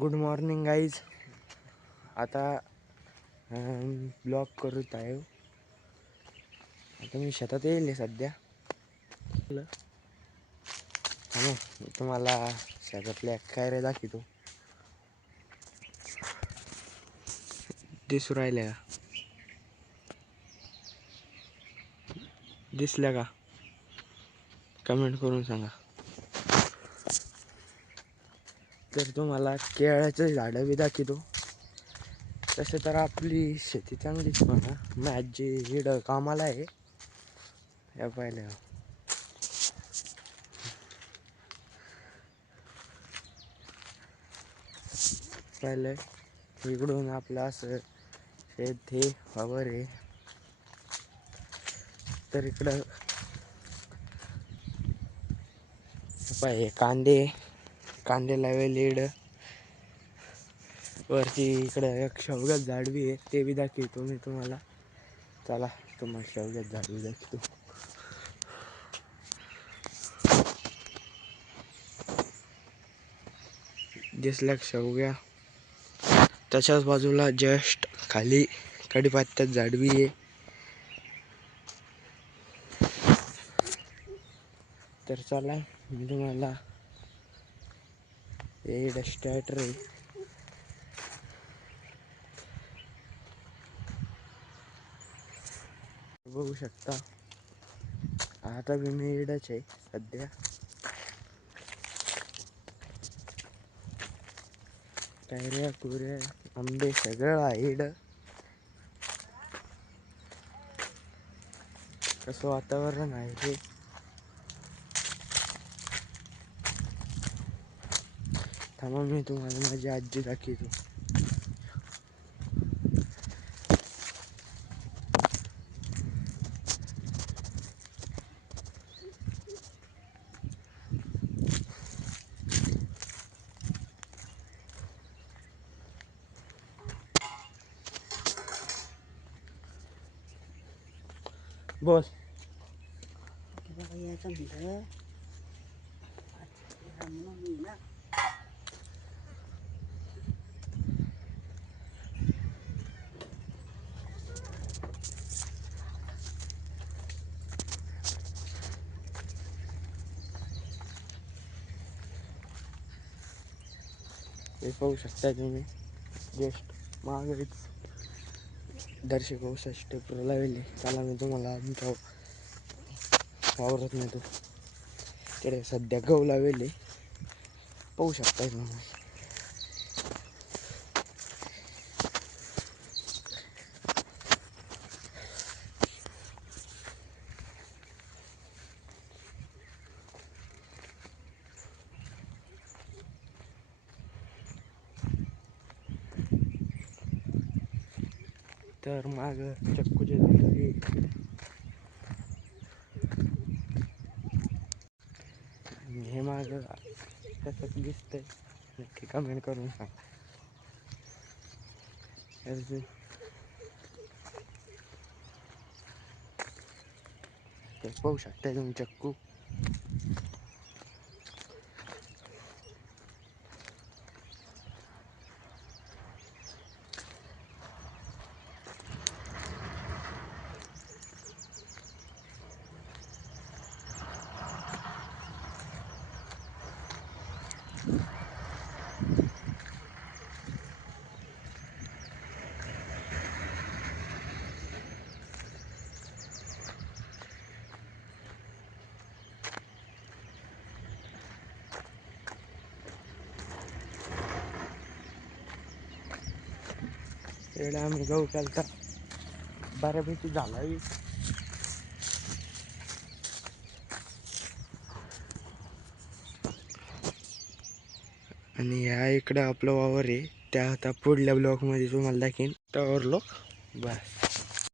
Good morning guys. आता blog करत आहे. आता मी शेतात येईल सध्या. तुम्हाला शेतातल्या कैऱ्या दाखवतो. दिसू राहिल्या का? दिसल्या का? कमेंट करून सांगा. तर तुम्हाला केळ्याचं झाडं बी दाखवतो. तसे तर आपली शेती चांगलीच म्हणा. मी आजी इड कामाला आहे. या पाहिलं इकडून आपलं असं शेत हे वावर आहे. तर इकडं पाय कांदे लावले इकडं. वरती इकडं एक शेवग्याचं झाड बी आहे, ते बी दाखवतो मी तुम्हाला. चला तुम्हाला शेवग्याचं झाड बी दाखवतो. दिसल्या शेवग्या. त्याच्याच बाजूला जस्ट खाली कडीपत्त्याचं झाड बी आहे. तर चला मी तुम्हाला हे स्टार्टर आहे. बघू शकता. आता मी इडच आहे सध्या. कैऱ्या कुऱ्या आंबे सगळं आहे इड. कसं वातावरण आहे हे. थांबा मी तुम्हाला माझी आजी दाखवतो. बोल. यायचं म्हणलं रामनवमी ना. हे पाहू शकता तुम्ही. जस्ट मागेच दर्शक औषध लावले. त्याला मी तुम्हाला आमच्या वावरत नेतो. तिकडे सध्या गहू लावले. पाहू शकता तुम्ही. तर माग चक्कूचे झाडे. हे माग कसं दिसतंय नक्की कमेंट करून सांगा. पाहू शकता तुम्ही चक्कू. एवढा आम्ही गहू केलता. बऱ्यापैकी झाला. आणि ह्या इकडं आपलं वावर आहे. त्या आता पुढल्या ब्लॉकमध्ये तुम्हाला दाखीन. त्यावरलो बस.